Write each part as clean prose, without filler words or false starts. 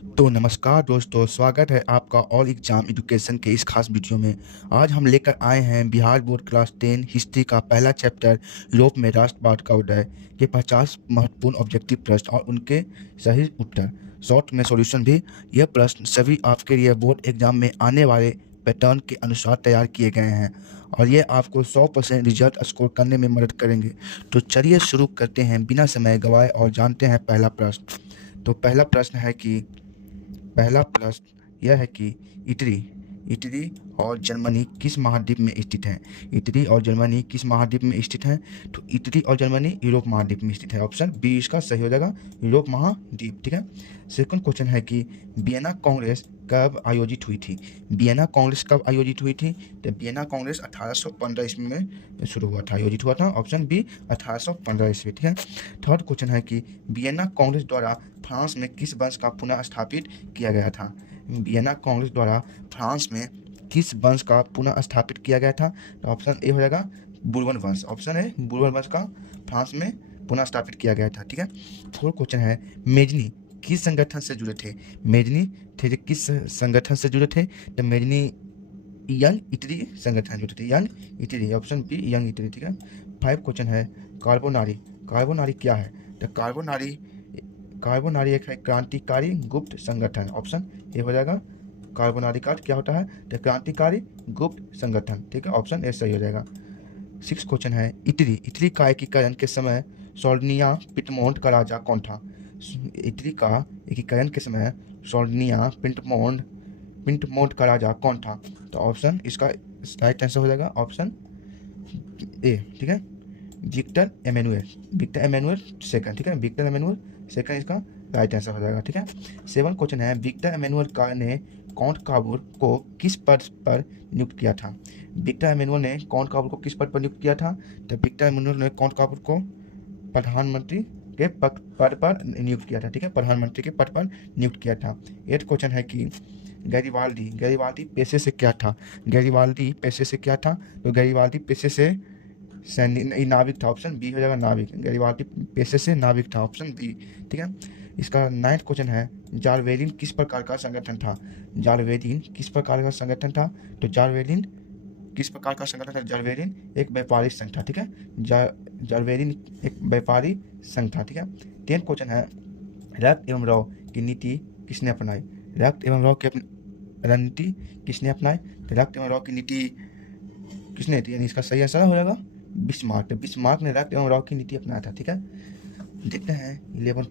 तो नमस्कार दोस्तों, स्वागत है आपका ऑल एग्जाम एजुकेशन के इस खास वीडियो में। आज हम लेकर आए हैं बिहार बोर्ड क्लास 10 हिस्ट्री का पहला चैप्टर यूरोप में राष्ट्रवाद का उदय के 50 महत्वपूर्ण ऑब्जेक्टिव प्रश्न और उनके सही उत्तर, शॉर्ट में सॉल्यूशन भी। यह प्रश्न सभी आपके लिए बोर्ड एग्जाम में आने वाले पैटर्न के अनुसार तैयार किए गए हैं और ये आपको 100% रिजल्ट स्कोर करने में मदद करेंगे। तो चलिए शुरू करते हैं बिना समय गवाए और जानते हैं पहला प्रश्न। तो पहला प्रश्न यह है कि इटली इटली और जर्मनी किस महाद्वीप में स्थित है। इटली और जर्मनी किस महाद्वीप में स्थित है? तो इटली और जर्मनी यूरोप महाद्वीप में स्थित है। ऑप्शन बी इसका सही हो जाएगा, यूरोप महाद्वीप। ठीक है। सेकंड क्वेश्चन है कि वियना कांग्रेस कब आयोजित हुई थी। वियना कांग्रेस कब आयोजित हुई थी? तो वियना कांग्रेस 1815 ईस्वी में शुरू हुआ था, आयोजित हुआ था। ऑप्शन बी 1815 ईस्वी। ठीक है। थर्ड क्वेश्चन है कि वियना कांग्रेस द्वारा फ्रांस में किस वंश का पुनः स्थापित किया गया था। वियना कांग्रेस द्वारा फ्रांस में किस वंश का पुनः स्थापित किया गया था? तो ऑप्शन ए हो जाएगा बुर्बन वंश। ऑप्शन ए बुर्बन वंश का फ्रांस में पुनः स्थापित किया गया था। ठीक है। फोर्थ क्वेश्चन है मेजनी किस संगठन से जुड़े थे। मेजनी थे किस संगठन से जुड़े थे? तो मेजनी यंग इटली संगठन जुड़े थे, young Italy. Option be young Italy. ठीक है। फाइव क्वेश्चन है कार्बोनारी कार्बोनारी क्या है? तो कार्बोनारी एक है क्रांतिकारी गुप्त संगठन। ऑप्शन ए हो जाएगा कार्बोनारी कार्ड क्या होता है? तो क्रांतिकारी गुप्त संगठन। ठीक है। ऑप्शन ए सही हो जाएगा। सिक्स क्वेश्चन है इटली का एकीकरण के समय सोल्निया पिटमोंट का राजा कौन था। इटली का एकीकरण के समय सोल्निया पिटमोंट का राजा कौन था? तो ऑप्शन इसका राइट आंसर हो जाएगा ऑप्शन ए। ठीक है। Victor Emmanuel second. ठीक है। विक्टर एमेनुएल सेकंड इसका राइट आंसर हो जाएगा। ठीक है। सेवन क्वेश्चन है विक्टर एमेनुएल का ने काउंट काबूल को किस पद पर नियुक्त किया था। विक्टर एमेनुएल ने काउंट काबूल को किस पद पर नियुक्त किया था? तो विक्टर एमेनुएल ने काउंट काबूल को प्रधानमंत्री के पद पर नियुक्त किया था। ठीक है। प्रधानमंत्री के पद पर नियुक्त किया था। एट क्वेश्चन है कि गैरीवाल्दी पेशे से क्या था। गैरीवाल्दी पेशे से क्या था? तो गैरीवाल्दी पेशे से नाविक था। ऑप्शन बी हो जाएगा नाविक। गैरीवाल्दी पेशे से नाविक था। Option B. ठीक है। इसका नाइन्थ क्वेश्चन है जारवेलिन किस प्रकार का संगठन था। जारवेलिन किस प्रकार का संगठन था? तो जारवेलिन किस प्रकार का संगठन था? जारवेलिन एक व्यापारी संघ था। ठीक है। जारवेलिन एक व्यापारी संघ था। ठीक है। टेंथ क्वेश्चन है रक्त एवं रौ की नीति किसने अपनाई। रक्त एवं रौ की रणनीति किसने अपनाई? तो रक्त एवं रौ की नीति किसने थी, यानी इसका सही आंसर हो जाएगा बिस्मार्क। बिस्मार्क ने रक्त एवं रौ की नीति अपनाया था। ठीक है। देखते हैं 11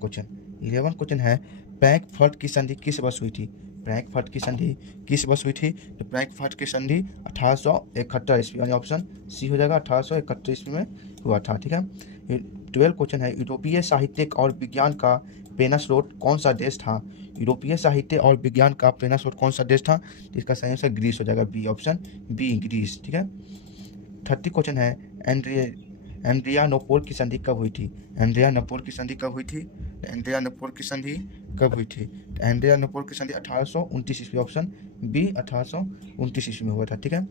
क्वेश्चन है फ्रैंकफर्ट की संधि किस वर्ष हुई थी। फ्रैंकफर्ट की संधि किस वर्ष हुई थी? तो फ्रैंकफर्ट की संधि 1871 ईस्वी, यानी ऑप्शन सी हो जाएगा 1871 ईस्वी में हुआ था। ठीक है। 12 क्वेश्चन है यूरोपीय साहित्य और विज्ञान का प्रेरणा स्रोत कौन सा देश था। यूरोपीय साहित्य और विज्ञान का प्रेरणा स्रोत कौन सा देश था? इसका सही आंसर ग्रीस हो जाएगा, बी। Option B Greece. ठीक है। 30 क्वेश्चन है एंड्रियानोपोल की संधि कब हुई थी। एंड्रियानोपोल की संधि कब हुई थी? एंड्रियानोपोल की संधि कब हुई थी? एंड्रियानोपोल की संधि 1829 ईस्वी। ऑप्शन बी 1829 ईस्वी में हुआ था। ठीक है।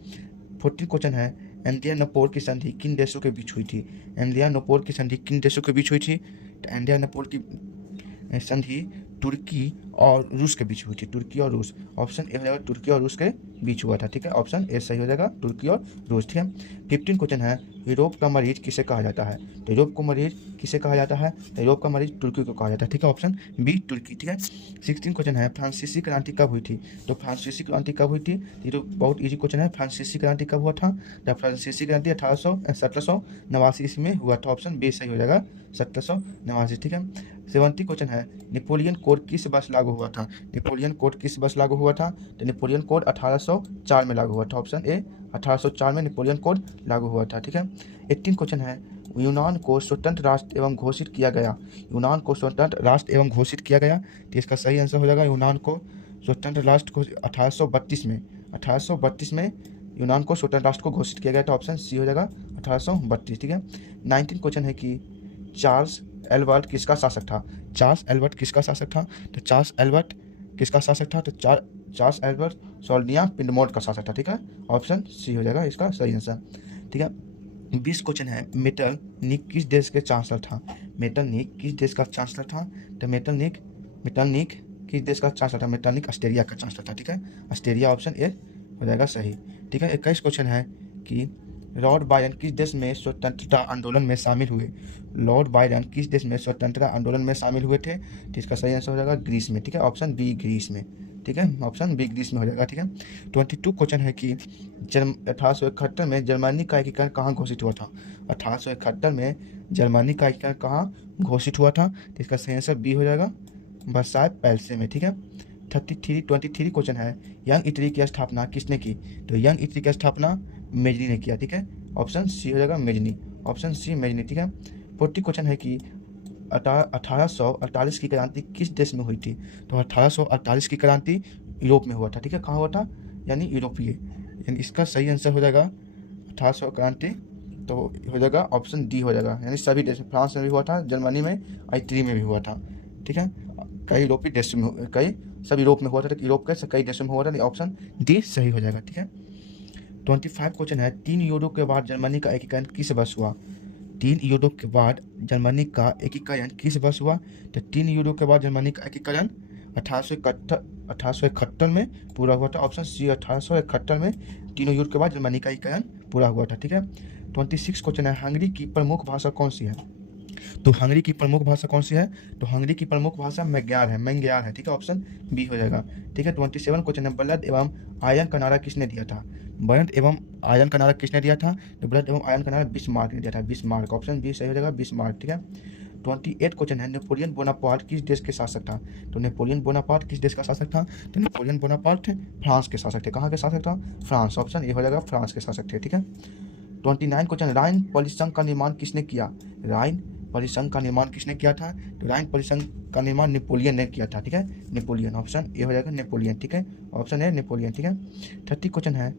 14 क्वेश्चन है एंड्रियानोपोल की संधि किन देशों के बीच हुई थी। एंड्रियानोपोल की संधि किन देशों के बीच हुई थी? तो एंड्रियानोपोल की संधि तुर्की और रूस के बीच हुई थी। तुर्की और रूस। ऑप्शन ए हो जाएगा तुर्की और रूस के बीच हुआ था। ठीक है। ऑप्शन ए सही हो जाएगा तुर्की और रूस। ठीक है। 15 क्वेश्चन है यूरोप का मरीज किसे कहा जाता है। तो यूरोप को मरीज किसे कहा जाता है? तो यूरोप का मरीज तुर्की को कहा जाता है। ठीक है। ऑप्शन बी तुर्की। ठीक है। 16 क्वेश्चन है फ्रांसीसी क्रांति कब हुई थी। तो फ्रांसीसी क्रांति कब हुई थी? ये तो बहुत ईजी क्वेश्चन है। फ्रांसीसी क्रांति कब हुआ था? तो फ्रांसीसी क्रांति 1789 ईस्वी में हुआ था। ऑप्शन बी सही हो जाएगा 1789। ठीक है। 70 क्वेश्चन है नेपोलियन कोड किस वर्ष लागू हुआ था। नेपोलियन कोड किस वर्ष लागू हुआ था? तो नेपोलियन कोड 1804 में लागू हुआ था। ऑप्शन ए 1804 में नेपोलियन कोड लागू हुआ था। ठीक है। 18 क्वेश्चन है यूनान को स्वतंत्र राष्ट्र एवं घोषित किया गया। यूनान को स्वतंत्र राष्ट्र एवं घोषित किया गया। तो इसका सही आंसर हो जाएगा यूनान को स्वतंत्र राष्ट्र को 1832 में यूनान को स्वतंत्र राष्ट्र को घोषित किया गया था। ऑप्शन सी हो जाएगा 1832। ठीक है। 19 क्वेश्चन है कि चार्ल्स एल्बर्ट किसका शासक था। चार्ल्स एल्बर्ट किसका शासक था? तो चार्ल्स एल्बर्ट किसका शासक था? तो चार्ल्स एल्बर्ट सोल्निया पिटमोंट का शासक था। ठीक है। ऑप्शन सी हो जाएगा इसका सही आंसर। ठीक है। 20 क्वेश्चन है मेटरनिक किस देश के चांसलर था। मेटरनिक किस देश का चांसलर था? तो मेटरनिक किस देश का चांसलर था? मेटरनिक ऑस्ट्रेलिया का चांसलर था, ठीक है, ऑस्ट्रेलिया, ऑप्शन ए हो जाएगा सही, ठीक है। 21 क्वेश्चन है कि लॉर्ड बायरन किस देश में स्वतंत्रता आंदोलन में शामिल हुए? लॉर्ड बायरन किस देश में स्वतंत्रता आंदोलन में शामिल हुए थे? तो इसका सही आंसर हो जाएगा ग्रीस में, ठीक है, ऑप्शन बी ग्रीस में, ठीक है, ऑप्शन बी ग्रीस में हो जाएगा, ठीक है। 22 क्वेश्चन है कि 1871 में जर्मनी का एकीकरण कहाँ घोषित हुआ था? 1871 में जर्मनी का एकीकरण कहाँ घोषित हुआ था? तो इसका सही आंसर बी हो जाएगा वर्साय पैलेस में, ठीक है। 23 क्वेश्चन है यंग इटली की स्थापना किसने की? तो यंग इटली की स्थापना मेजनी ने किया, ठीक है, ऑप्शन सी हो जाएगा मेजनी, ऑप्शन सी मेजनी, ठीक है। 40 क्वेश्चन है कि 1848 की क्रांति किस देश में हुई थी? तो 1848 की क्रांति यूरोप में हुआ था, ठीक है, कहाँ हुआ था? यानी यूरोपीय, यानी इसका सही आंसर हो जाएगा 1800 क्रांति, तो हो जाएगा ऑप्शन डी हो जाएगा, यानी सभी देश, फ्रांस में भी हुआ था, जर्मनी में, इटली में भी हुआ था, ठीक है, कई यूरोपीय देश में, कई सब यूरोप में हुआ था, यूरोप के कई देशों में हुआ था, ऑप्शन डी सही हो जाएगा, ठीक है। 25 क्वेश्चन है 3 युद्धों के बाद जर्मनी का एकीकरण किस वर्ष हुआ? 3 युद्धों के बाद जर्मनी का एकीकरण किस वर्ष हुआ? तो 3 युद्धों के बाद जर्मनी का एकीकरण 1871 में पूरा हुआ था, ऑप्शन सी 1871 में तीनों युद्ध के बाद जर्मनी का एकीकरण पूरा हुआ था, ठीक है। 26 क्वेश्चन है हंगरी की प्रमुख भाषा कौन सी है? तो हंगरी की प्रमुख भाषा कौन सी है? तो हंगरी की प्रमुख भाषा मैग्यार है, ठीक है, ऑप्शन बी हो जाएगा, ठीक है। 27 क्वेश्चन है ब्लड एवं आयरन का नारा किसने दिया था? ब्लड एवं आयरन का नारा किसने दिया था? तो ब्लड एवं आयरन का नारा बिस्मार्क ने दिया था, बिस्मार्क, ऑप्शन बी सही हो जाएगा बिस्मार्क, ठीक है। 28 क्वेश्चन है नेपोलियन बोनापार्ट किस देश के शासक था? तो नेपोलियन बोनापार्ट किस देश का शासक था? तो नेपोलियन बोनापार्ट फ्रांस के शासक थे, कहाँ के शासक था? फ्रांस, ऑप्शन ए हो जाएगा फ्रांस के शासक थे, ठीक है। 29 क्वेश्चन राइन परिसंघ का निर्माण किसने किया? राइन परिसंघ का निर्माण किसने किया था? तो राइन परिसंघ का निर्माण नेपोलियन ने किया था, ठीक है, नेपोलियन, ऑप्शन ए हो जाएगा नेपोलियन, ठीक है, ऑप्शन ए नेपोलियन, ठीक है। 30 क्वेश्चन है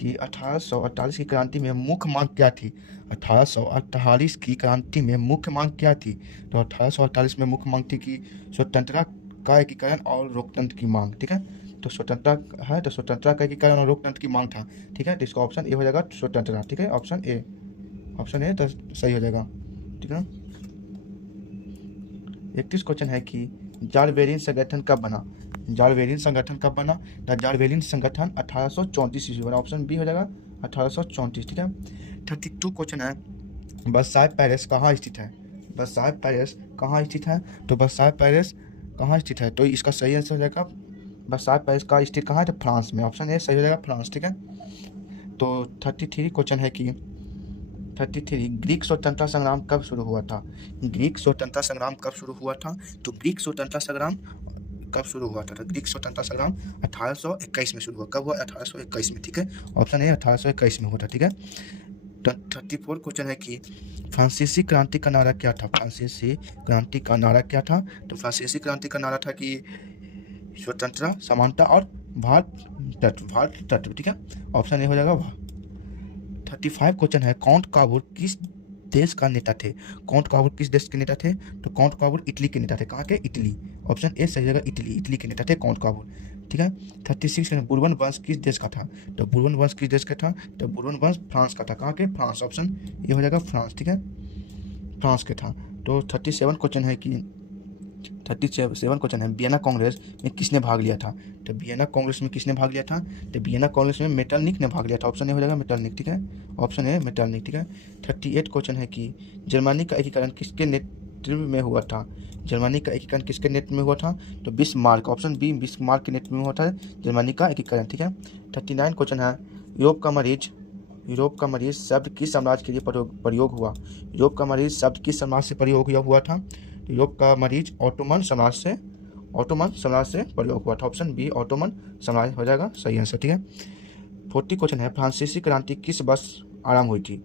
कि 1848 की क्रांति में मुख्य मांग क्या थी? 1848 की क्रांति में मुख्य मांग क्या थी? तो 1848 में मुख्य मांग थी कि स्वतंत्रता का एकीकरण और लोकतंत्र की मांग, ठीक है, तो स्वतंत्रता है तो स्वतंत्रता का एकीकरण और लोकतंत्र की मांग था, ठीक है, तो इसका ऑप्शन ए हो जाएगा स्वतंत्रता, ठीक है, ऑप्शन ए तो सही हो जाएगा, ठीक है। 31 क्वेश्चन है कि जारबेरिन संगठन कब बना? जारबेरिन संगठन कब बना? द जारबेरिन संगठन 1834 ईस्वी बना, ऑप्शन बी हो जाएगा 1834, ठीक है। 32 क्वेश्चन है वर्साय पेरिस कहाँ स्थित है? वर्साय पेरिस कहाँ स्थित है? तो वर्साय पेरिस कहाँ स्थित है? तो इसका सही आंसर हो जाएगा वर्साय पेरिस का स्थित कहाँ है? तो फ्रांस में, ऑप्शन ए सही हो जाएगा फ्रांस, ठीक है। तो 33 क्वेश्चन है कि 33 ग्रीक स्वतंत्रता संग्राम कब शुरू हुआ था? ग्रीक स्वतंत्रता संग्राम कब शुरू हुआ था? तो ग्रीक स्वतंत्रता संग्राम कब शुरू हुआ था? तो ग्रीक स्वतंत्रता संग्राम 1821 में शुरू हुआ, कब हुआ? 1821 में, ठीक है, ऑप्शन ए 1821 में हुआ था, ठीक है। 34 क्वेश्चन है कि फ्रांसीसी क्रांति का नारा क्या था? फ्रांसीसी क्रांति का नारा क्या था? तो फ्रांसीसी क्रांति का नारा था कि स्वतंत्रता, समानता और भारत तत्व, ठीक है, ऑप्शन ए हो जाएगा। 35 क्वेश्चन है काउंट काबूर किस देश का नेता थे? काउंट काबूर किस देश के नेता थे? तो काउंट काबूर इटली के नेता थे, कहाँ के? इटली, ऑप्शन ए सही जगह इटली के नेता थे काउंट काबूर, ठीक है। 36 बुरबन वंश किस देश का था? तो बुरबन वंश किस देश का था? तो बुरबन वंश फ्रांस का था, कहाँ के? फ्रांस, ऑप्शन ए हो जाएगा फ्रांस, ठीक है, फ्रांस के था। तो 37 क्वेश्चन है कि 37 क्वेश्चन है वियना कांग्रेस में किसने भाग लिया था? तो वियना कांग्रेस में किसने भाग लिया था? तो वियना कांग्रेस में मेटरनिक ने भाग लिया था, ऑप्शन ए हो जाएगा मेटरनिक, ठीक है, ऑप्शन ए मेटरनिक, ठीक है। 38 क्वेश्चन है कि जर्मनी का एकीकरण किसके नेतृत्व में हुआ था? जर्मनी का एकीकरण किसके नेतृत्व में हुआ था? तो बिस्मार्क, ऑप्शन बी बिस्मार्क के नेतृत्व में हुआ था जर्मनी का एकीकरण, ठीक है। 39 क्वेश्चन है यूरोप का मरीज शब्द किस साम्राज्य के लिए प्रयोग हुआ? यूरोप का मरीज शब्द किस साम्राज्य से प्रयोग हुआ था? यूरोप का मरीज ऑटोमन साम्राज्य से प्रयोग हुआ था, ऑप्शन बी ऑटोमन साम्राज्य हो जाएगा सही आंसर, ठीक है। 40 क्वेश्चन है फ्रांसीसी क्रांति किस वर्ष आरंभ हुई थी?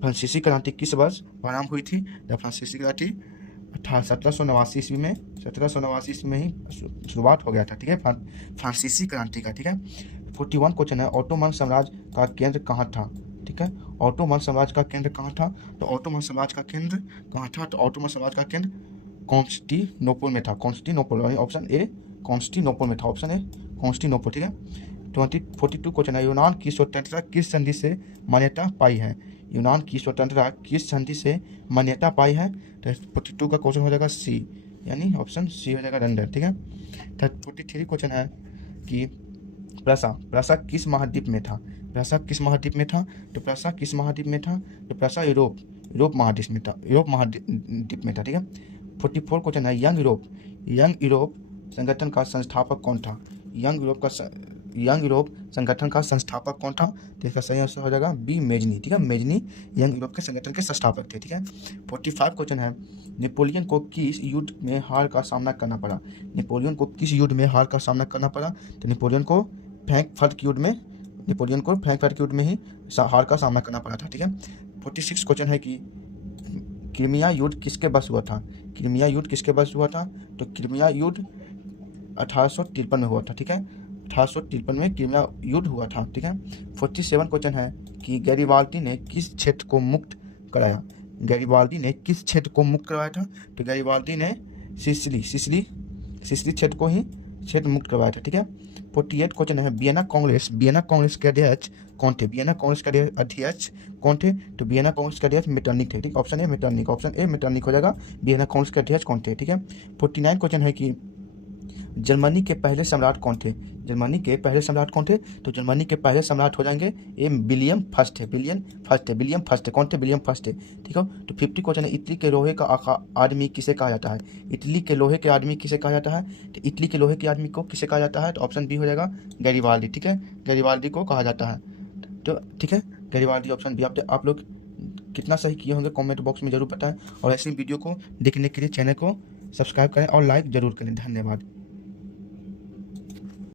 फ्रांसीसी क्रांति किस वर्ष आरंभ हुई थी? द फ्रांसीसी क्रांति 1789 ईस्वी में, 1789 ईस्वी में ही शुरुआत हो गया था, ठीक है, फ्रांसीसी क्रांति का, ठीक है। 41 क्वेश्चन है ऑटोमन साम्राज्य का केंद्र कहाँ था? ठीक है, ऑटोमन साम्राज्य का केंद्र कहाँ था? तो ऑटोमन साम्राज्य का केंद्र कहाँ था? तो ऑटोमन साम्राज्य का केंद्र कॉन्स्टेंटिनोपल में था, कॉन्स्टेंटिनोपल, ऑप्शन ए कॉन्स्टेंटिनोपल में था, ऑप्शन ए कॉन्स्टेंटिनोपल, ठीक है। 42 क्वेश्चन है यूनान की स्वतंत्रता किस संधि से मान्यता पाई है? यूनान की स्वतंत्रता किस संधि से मान्यता पाई है? तो 42 का क्वेश्चन हो जाएगा सी यानी ऑप्शन सी हो जाएगा रेंडर, ठीक है। 43 क्वेश्चन है कि प्रासा किस महाद्वीप में था? प्रासा किस महाद्वीप में था? तो प्रासा किस महाद्वीप में था? तो प्रासा यूरोप महाद्वीप में था, यूरोप महाद्वीप में था, ठीक है। 44 क्वेश्चन है यंग यूरोप संगठन का संस्थापक कौन था? यंग यूरोप संगठन का संस्थापक कौन था? तो इसका सही आंसर हो जाएगा बी, मेजनी, ठीक है। मेजनी यंग यूरोप के संगठन के संस्थापक थे, ठीक है। 45 क्वेश्चन है नेपोलियन को किस युद्ध में हार का सामना करना पड़ा? नेपोलियन को किस युद्ध में हार का सामना करना पड़ा? तो नेपोलियन को फ्रैंकफर्ट युद्ध में ही हार का सामना करना पड़ा था, ठीक है। 46 क्वेश्चन है कि क्रीमिया युद्ध किसके बस हुआ था? क्रीमिया युद्ध किसके बस हुआ था? तो क्रीमिया युद्ध 1853 में हुआ था, ठीक है। 1853 में क्रीमिया युद्ध हुआ था, ठीक है। 47 क्वेश्चन है कि गैरिबाल्दी ने किस क्षेत्र को मुक्त कराया? गैरिबाल्दी ने किस क्षेत्र को मुक्त करवाया था? तो गैरिबाल्दी ने सिसिली क्षेत्र को ही क्षेत्र मुक्त करवाया था, ठीक है। 48 क्वेश्चन है वियना कांग्रेस के अध्यक्ष कौन थे? वियना कांग्रेस के अध्यक्ष कौन थे? तो वियना कांग्रेस के अध्यक्ष मेटरनिक थे, ठीक। ऑप्शन ए मेटरनिक हो जाएगा। वियना कांग्रेस के अध्यक्ष कौन थे, ठीक है। 49 क्वेश्चन है कि जर्मनी के पहले सम्राट कौन थे? जर्मनी के पहले सम्राट कौन थे? तो जर्मनी के पहले सम्राट हो जाएंगे ए विलियम फर्स्ट है। कौन थे? विलियम फर्स्ट है, ठीक है। तो 50 क्वेश्चन है इटली के लोहे का आदमी किसे कहा जाता है? इटली के लोहे के आदमी किसे कहा जाता है? तो इटली के लोहे के आदमी को किसे कहा जाता है? तो ऑप्शन बी हो जाएगा गैरिबाल्दी, ठीक है। गैरिबाल्दी को कहा जाता है, तो ठीक है, गैरिबाल्दी ऑप्शन बी। आप लोग कितना सही किए होंगे कमेंट बॉक्स में जरूर बताएं, और ऐसी वीडियो को देखने के लिए चैनल को सब्सक्राइब करें और लाइक जरूर करें। धन्यवाद।